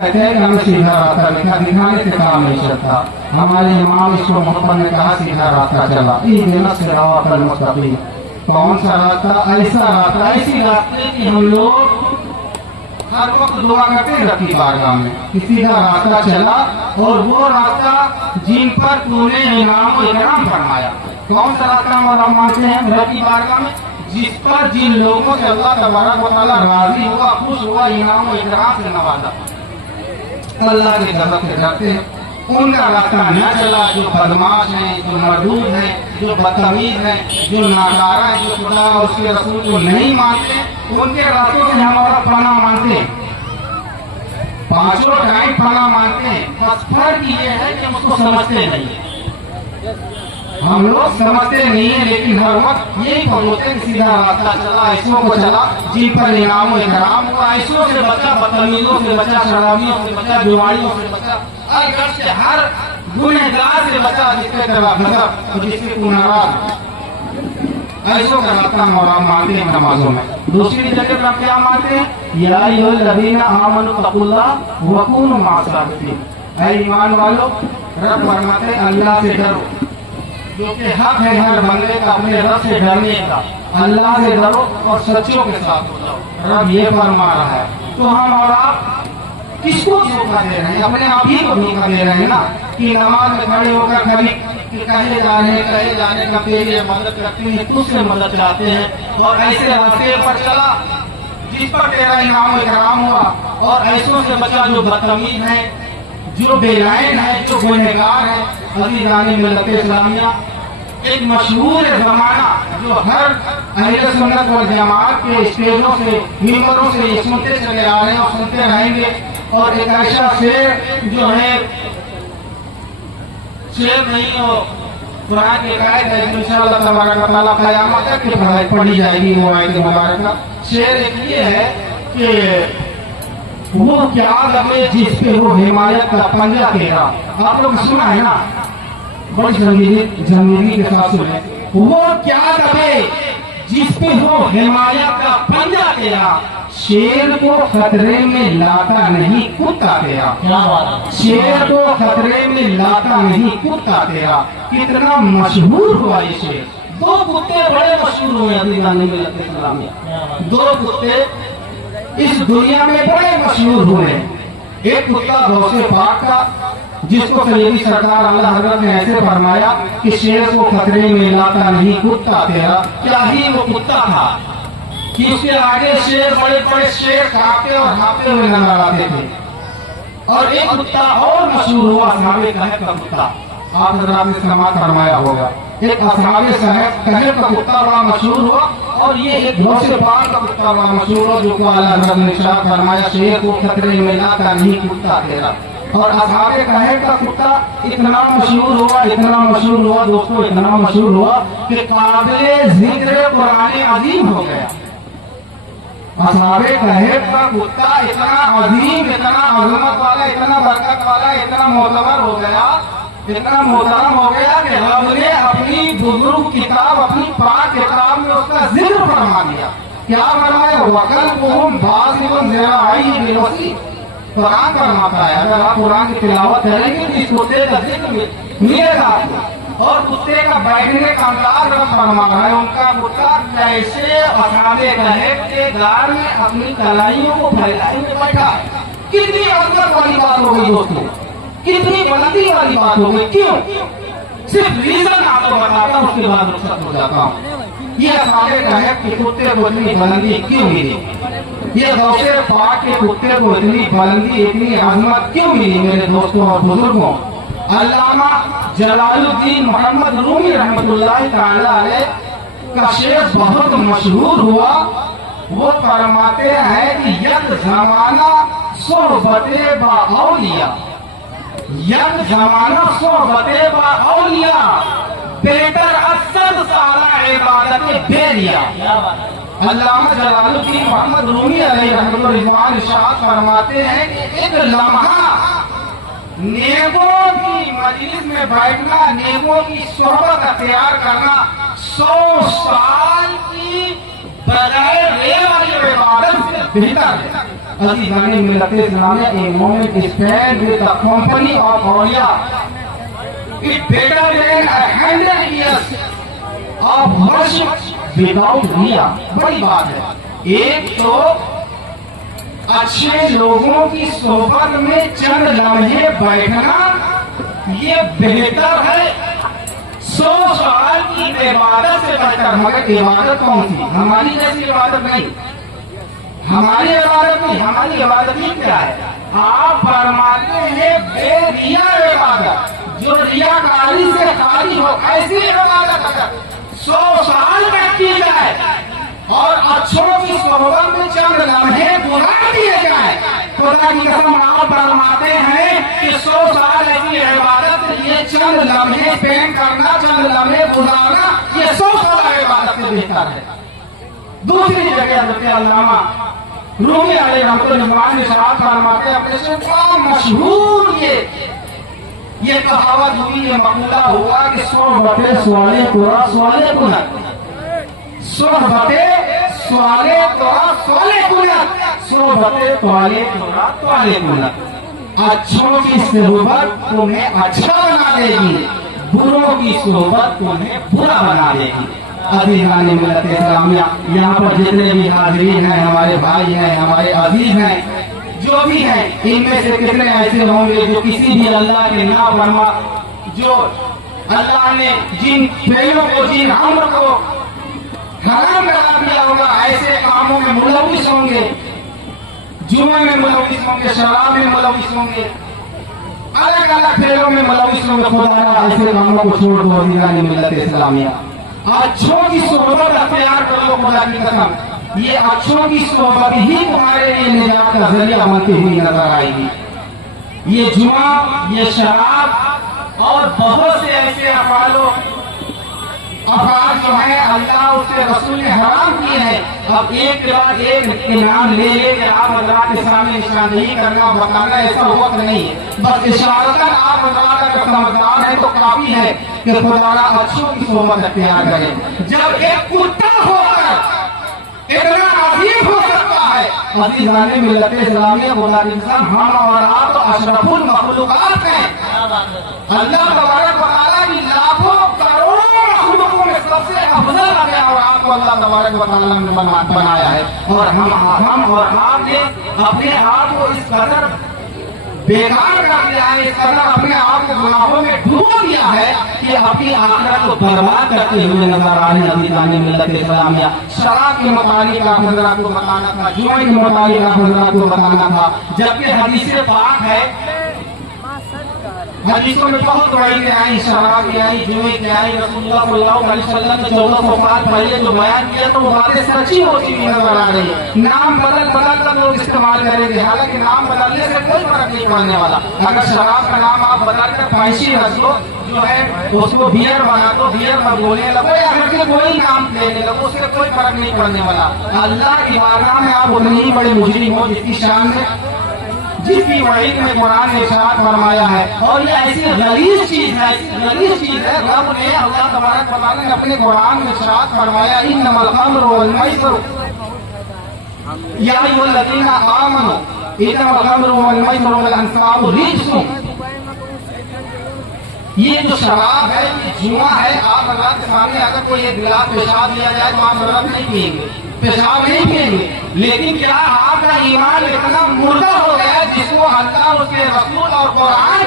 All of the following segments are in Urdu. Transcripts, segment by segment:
کہتے ہیں کہ ہمیں سیدھا راستہ دکھانے سے کام نہیں چلتا. ہمارے امام اس کو محمد نے کہا سیدھا راستہ چلا. اہدنا الصراط المستقیم. کون سا راستہ؟ ایسا راستہ، ایسی راستے کی ہم لوگ ہر وقت دعا کرتے ہیں رب کی بارگاہ میں کہ سیدھا راستہ چلا، اور وہ راستہ جن پر تو نے انعام و اکرام فرمایا. کون سا راستہ ہم مانتے ہیں رب کی بارگاہ میں؟ جس پر جن لوگوں سے اللہ تبارک و تعالیٰ راضی ہوا، خوش ہوا، انعام و اکرام سے نوازا، اللہ کے غضب سے ڈرتے ہیں، ان کا راستہ نہ چلا. جو بدماش ہیں، جو مردود ہیں، جو بدتمیز ہیں، جو ناکارہ ہیں، جو خدا اور اس کے رسول کو نہیں مانتے، ان کے راستوں سے ہمارا پناہ مانتے ہیں، پانچوں ٹائم پناہ مانتے ہیں. بس فرق یہ ہے کہ ہم اس کو سمجھتے نہیں. ہم لوگ سمجھتے نہیں ہیں، لیکن ہر وقت یہی بولتے ہیں کہ سیدھا راستہ چلا، ایسوں کو چلا جن پر انعام و اکرام ہوا. ایسوں سے بچا، بدتمیزوں سے بچا، شرابیوں سے بچا، بیماریوں سے بچا، ہر گھر سے، ہر گنہگار سے بچا جس کے طرف نظر اور جس کے تو ناراض. ایسوں کا راستہ ہم مانتے ہیں نمازوں میں. دوسری جگہ پر کیا مانتے ہیں؟ یا ایھا الذین آمنوا اتقوا اللہ وکونوا مع الصادقین. اے ایمان والو، رب فرماتے ہیں اللہ سے ڈرو، جو کہ حق ہے ہر بندے کا اپنے رب سے ڈرنے کا. اللہ سے ڈرو اور سچوں کے ساتھ ہو جاؤ، رب یہ فرما رہا ہے. تو ہم اور آپ کس کو دھوکہ دے رہے ہیں؟ اپنے آپ ہی کو دھوکہ دے رہے ہیں نا، کہ نماز میں کھڑے ہو کر کبھی کہے جانے کا تیری مدد کرتے ہیں، تجھ سے مدد چاہتے ہیں، اور ایسے راستے پر چلا جس پر تیرا انعام و اکرام ہوا، اور ایسوں سے بچا جو بدتمیز ہیں، جو بے لائن ہے، جو گنہگار ہے. عزیزان ملت اسلامیہ، ایک مشہور زمانہ جو ہر اہل سنت والجماعت کے اسٹیجوں سے، ممبروں سے یہ سنتے چلے آ رہے ہیں اور سنتے رہیں گے. اور ایک ایسا شعر جو ہے، شعر نہیں ہو قرآن کی آیت ہے جو انشاءاللہ تبارک و تعالیٰ قیامت تک کی پڑھی جائے گی. وہ آیت مبارکہ شعر ایک یہ ہے کہ وہ کیا دبے جس پہ ہو حمایت کا پنجہ تیرا. آپ لوگ سنا ہے نا، بڑی جمہوری کے ساتھ سنے. وہ کیا دبے جس پہ ہو حمایت کا پنجہ تیرا، شیر کو خطرے میں لاتا نہیں کتا تیرا. شیر کو خطرے میں لاتا نہیں کتا تیرا. کتنا مشہور ہوا یہ شیر. دو کتے بڑے مشہور ہوئے عزیزان ملت اسلامیہ. دو کتے اس دنیا میں بڑے مشہور ہوئے. ایک کتا غوث پاک کا، جس کو سیدی سرکار اعلی حضرت نے ایسے فرمایا کہ شیر کو خطرے میں لاتا نہیں کتا تیرا. کیا ہی وہ کتا تھا کہ اس کے آگے شیر، بڑے بڑے شیر کھاتے اور ہاپتے ہوئے نظر آتے تھے. اور ایک کتا اور مشہور ہوا، اصحاب کہف کا کتا. آپ حضرات نے سماعت فرمایا ہوگا. ایک اصحاب کہف کا کتا بڑا مشہور ہوا، اور یہ ایک غوث پاک کا کتا بڑا مشہور ہوا، جو کہ اعلی حضرت نے ارشاد فرمایا شیر کو خطرے میں لاتا نہیں کتا تیرا. اور اصحاب کہف کا کتا اتنا مشہور ہوا، اتنا مشہور ہوا دوستو، اتنا مشہور ہوا کہ قابل ذکر قرآن عظیم ہو گیا. اصحاب کہف کا کتا اتنا عظیم، اتنا عظمت والا، اتنا برکت والا، اتنا معتبر ہو گیا، اتنا محترم ہو گیا کہ رب نے اپنی بزرگ کتاب، اپنی پاک کتاب میں اس کا ذکر فرما دیا. کیا فرمایا؟ وَقَلْبُهُمْ بَاسِطٌ ذِرَاعَيْهِ بِالْوَصِيلِ. قرآن فرماتا ہے، اگر آپ قرآن کی تلاوت کریں گے تو اس کتے کا ذکر ملے گا آپ کو. اور کتے کا بیٹھنے کا انداز رب فرما رہا ہے. ان کا کتا جیسے اصحاب کہف کے غار میں اپنی کلائیوں کو پھیلائے ہوئے بیٹھا. کتنی عظمت والی بات ہو گئی دوستوں، کتنی بلندی والی بات ہو گئی. کیوں؟ صرف ریزن آپ کو بتاتا ہوں، اس کے بعد رخصت ہو جاتا ہوں. یہ اصحاب کہف کے کتے کو اتنی بلندی کیوں ملی؟ یہ غوث پاک کے کتے کو اتنی بلندی، اتنی عظمت کیوں ملی میرے دوستوں اور بزرگوں؟ علامہ جلال الدین محمد رومی رحمۃ اللہ تعالی علیہ کا شعر بہت مشہور ہوا. وہ فرماتے ہیں کہ یک زمانہ صحبت با اولیاء، یک زمانہ صحبت با اولیاء، بہتر اکثر سالہ عبادت بیریا. علامہ جلال الدین محمد رومی علیہ رحمۃ اللہ ارشاد فرماتے ہیں کہ ایک لمحہ نیکوں کی مجلس میں بیٹھنا، نیکوں کی صحبت اختیار کرنا 100 سال کی بغیر رے والی عبادت سے بہتر ہے. عزیزان ملت اسلامیہ a moment spent with the company of awliya is better than 100 years of worship without riya. بڑی بات ہے. ایک تو اچھے لوگوں کی صحبت میں چند لمحے بیٹھنا یہ بہتر ہے 100 سال کی عبادت سے بہتر. مگر عبادت کون سی؟ ہماری جیسی عبادت نہیں. ہماری عبادت نہیں. ہماری عبادت ہی کیا ہے؟ آپ فرماتے ہیں بے ریا عبادت، جو ریا کاری سے خالی ہو ایسی عبادت اگر 100 سال تک کی جائے اور اچھوں کی صحبت میں چند لمحے گزار دیے جائیں، خدا کی قسم آپ فرماتے ہیں کہ 100 سال ایسی عبادت یہ چند لمحے اسپینڈ کرنا، چند لمحے گزارنا یہ 100 سال عبادت سے بہتر ہے. دوسری جگہ حضرت علامہ رومی علیہ رحمۃ اللہ نے ارشاد فرماتے ہیں اپنے سے بڑا مشہور یہ کہاوت ہوئی، یہ مقولہ ہوا کہ 100 سوالے قرآن سوالے کنت، 100 سوالے قرآن سوالے کنت، 100 سوالے قرآن سوالے کنت. اچھوں کی صحبت تمہیں اچھا بنا دے گی، بروں کی صحبت تمہیں برا بنا دے گی. عزیزان ملت اسلامیہ، یہاں پر جتنے بھی حاضرین ہیں، ہمارے بھائی ہیں، ہمارے عزیز ہیں، جو بھی ہیں، ان میں سے کتنے ایسے ہوں گے جو کسی بھی اللہ کے نافرما، جو اللہ نے جن فعلوں کو، جن امر کو حرام قرار دیا ہوگا ایسے کاموں میں ملوث ہوں گے، جمعے میں ملوث ہوں گے، شراب میں ملوث ہوں گے، الگ الگ فعلوں میں ملوث ہوں گے. خدا ایسے کاموں کو چھوڑ دو. عزیزان ملت اسلامیہ، اچھوں کی صحبت اختیار کر لو. خدا کی قسم یہ اچھوں کی صحبت ہی تمہارے لیے نجات کا ذریعہ بنتی ہوئی نظر آئے گی. یہ جمعہ، یہ شراب اور بہت سے ایسے افعال جو ہیں اللہ اس کے رسول نے حرام کیے ہیں. اب ایک کے بعد ایک انعام لے لے کے آپ حضرات کے سامنے نشاندہی کرنا بتانا ایسا وقت نہیں ہے. بس اشارتاً آپ حضرات اگر سمجھدار ہیں تو کافی ہے کہ خدا اچھوں کی صحبت اختیار کرے. جب ایک کتا ہو کر اتنا عظیم ہو سکتا ہے. عزیزان ملت اسلامیہ، خدا کی قسم ہم اور آپ اشرف المخلوقات ہیں. اللہ تبارک و تعالیٰ کی لاکھوں کروڑوں مخلوقوں میں سب سے افضل ہے اور آپ کو اللہ تبارک و تعالیٰ نے بنایا ہے. اور ہم اور آپ نے اپنے آپ کو اس قدر بیکار کر دیا ہے، اس قدر اپنے آپ کو گناہوں میں ڈبو دیا ہے کہ اپنی آخرت کو برباد کرتے ہوئے نظر آ رہے ہیں. عزیزان ملت اسلامیہ، شراب کے متعلق آپ حضرات کو بتانا تھا، جمعے کے متعلق آپ حضرات کو بتانا تھا، جبکہ حدیث پاک ہے، حدیثوں میں بہت وعیدیں آئی، شراب کی آئی، جمعے کی آئی. رسول اللہ صلی اللہ علیہ وسلم نے 1400 سال پہلے جو بیان کیا تو وہ باتیں سچی ہوتی ہوئی نظر آ رہی ہے. نام بدل کر لوگ استعمال کریں گے، حالانکہ نام بدلنے سے کوئی فرق نہیں پڑنے والا. اگر شراب کا نام آپ بدل کر پائشی رکھ دو، جو ہے اس کو بیئر بنا دو، بیئر میں بولنے لگو یا پھر کوئی نام دینے لگو، اس سے کوئی فرق نہیں پڑنے والا. اللہ کی بارگاہ میں آپ اتنے ہی بڑے مجرم ہو جس کی شان میں، جس کی وعید میں قرآن نے ارشاد فرمایا ہے. اور یہ ایسی غلیظ چیز ہے، ایسی غلیظ چیز ہے. رب نے، اللہ تبارک و تعالیٰ نے اپنے قرآن میں ارشاد فرمایا انما الخمر والمیسر یا ایھا الذین آمنوا انما الخمر والمیسر والانصاب رجس. یہ جو شراب ہے، یہ جوا ہے. آپ حضرات کے سامنے اگر کوئی ایک گلاس پیشاب لیا جائے تو آپ حضرات نہیں پئیں گے، پیشاب نہیں پئیں گے. لیکن کیا آپ کا ایمان اتنا مردہ ہو گیا جس کو اللہ، اس کے رسول اور قرآن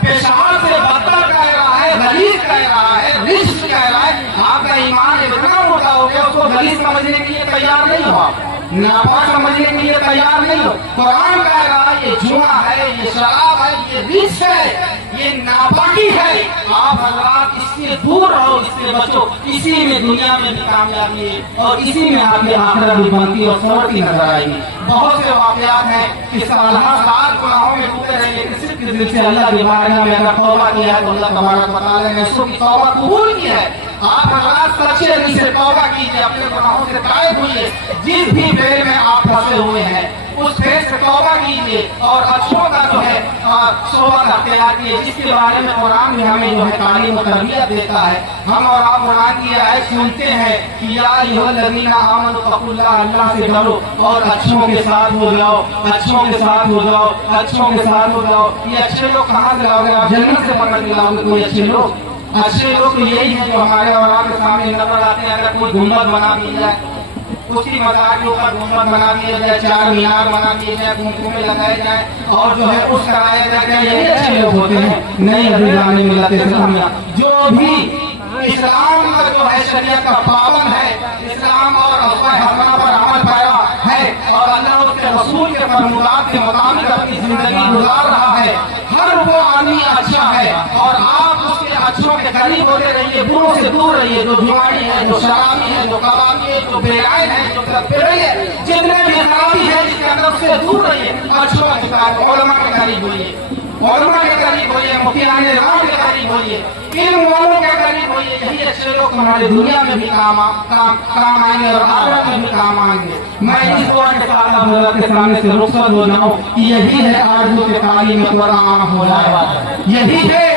پیشاب سے بدتر کہہ رہا ہے، غلیظ کہہ رہا ہے، رجس کہہ رہا ہے. آپ کا ایمان اتنا مردہ ہو گیا، اس کو غلیظ سمجھنے کے لیے تیار نہیں ہو، ناپاک سمجھنے کے لیے تیار نہیں ہو. قرآن کہہ رہا ہے یہ جوا ہے، یہ شراب ہے، یہ رجس ہے، یہ ناپاکی ہے. آپ حضرات اس سے دور رہو، اس سے بچو. اسی میں دنیا میں بھی کامیابی ہے اور اسی میں آپ کی آخرت بھی بنتی اور سورتی نظر آئے گی. بہت سے واقعات ہیں کہ سالہ سال گناہوں میں ڈوبے رہے، لیکن صرف اس دل سے اللہ کی بارگاہ میں اگر توبہ کیا ہے تو اللہ تبارک و تعالیٰ نے اس کی توبہ قبول کی ہے. آپ حضرات سچے دل سے توبہ کیجیے، اپنے گناہوں سے تائب ہوئیے. جس بھی فعل میں آپ پھنسے ہوئے ہیں اس فعل سے توبہ کیجیے اور اچھوں کا جو ہے صحبت اختیار کی ہے، جس کے بارے میں قرآن بھی ہمیں جو ہے تعلیم و تربیت دیتا ہے. ہم اور آپ قرآن کی آیت سنتے ہیں کہ یا ایھا الذین آمنوا اتقوا اللہ، اللہ سے ڈرو اور اچھوں کے ساتھ ہو جاؤ، اچھوں کے ساتھ ہو جاؤ، اچھوں کے ساتھ ہو جاؤ. یہ اچھے لوگ کہاں سے لاؤ گے؟ آپ جنت سے پکڑ کے لاؤ گے. کوئی اچھے لوگ تو یہی ہیں جو ہمارے اور آپ کے سامنے نظر آتے ہیں. اگر کوئی گنبد بنا دی جائے، اس کی مزار کے اوپر گنبد بنا دیا جائے، چار مینار بنا دیے جائے، کنکمے لگائے جائیں اور جو ہے اس کرایا جائے کہ یہ اچھے لوگ ہوتے ہیں. نہیں عزیزان ملت اسلامیہ، جو بھی اسلام کا جو ہے شریعت کا پابند ہے، اسلام اور حکمہ پر عمل پیرا ہے اور اللہ اس کے رسول کے فرمودات کے مطابق اپنی زندگی گزار رہا ہے، ہر وہ آدمی اچھا ہے. اور آپ اس کے اچھوں کے قریب ہوتے رہیے، بروں سے دور رہیے. جو جوانی ہے، جو شرابی ہے، جو کبابی ہے، جو بیلائن ہے، جو پیڑی ہے، جتنے بھی خرابی ہے جس کے اندر اس سے دور رہیے. اچھوں کے قریب، علماء کے قریب ہوئیے، علماء کے قریب ہوئیے، مفتیان اعظام کے قریب ہوئیے، علم والوں کے قریب ہوئیے. یہی اچھے لوگ ہمارے دنیا میں بھی کام آئیں گے اور آخرت میں بھی کام آئیں گے. میں اس دعا کے ساتھ اب حضرت کے سامنے سے رخصت ہو جاؤں کہ یہی ہے آرزو کے تعلیم قرآن عام ہو جائے، یہی ہے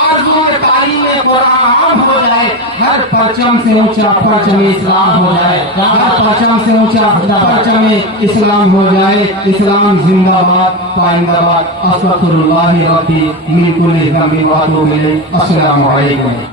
آرزو کے تعلیم قرآن عام ہو جائے. ہر پرچم سے اونچا پرچم اسلام ہو جائے، ہر پرچم سے اونچا پرچم اسلام ہو جائے. اسلام زندہ باد، پائندہ باد. استغفر اللہ ربی من کل ذنب و اتوب الیہ. السلام علیکم.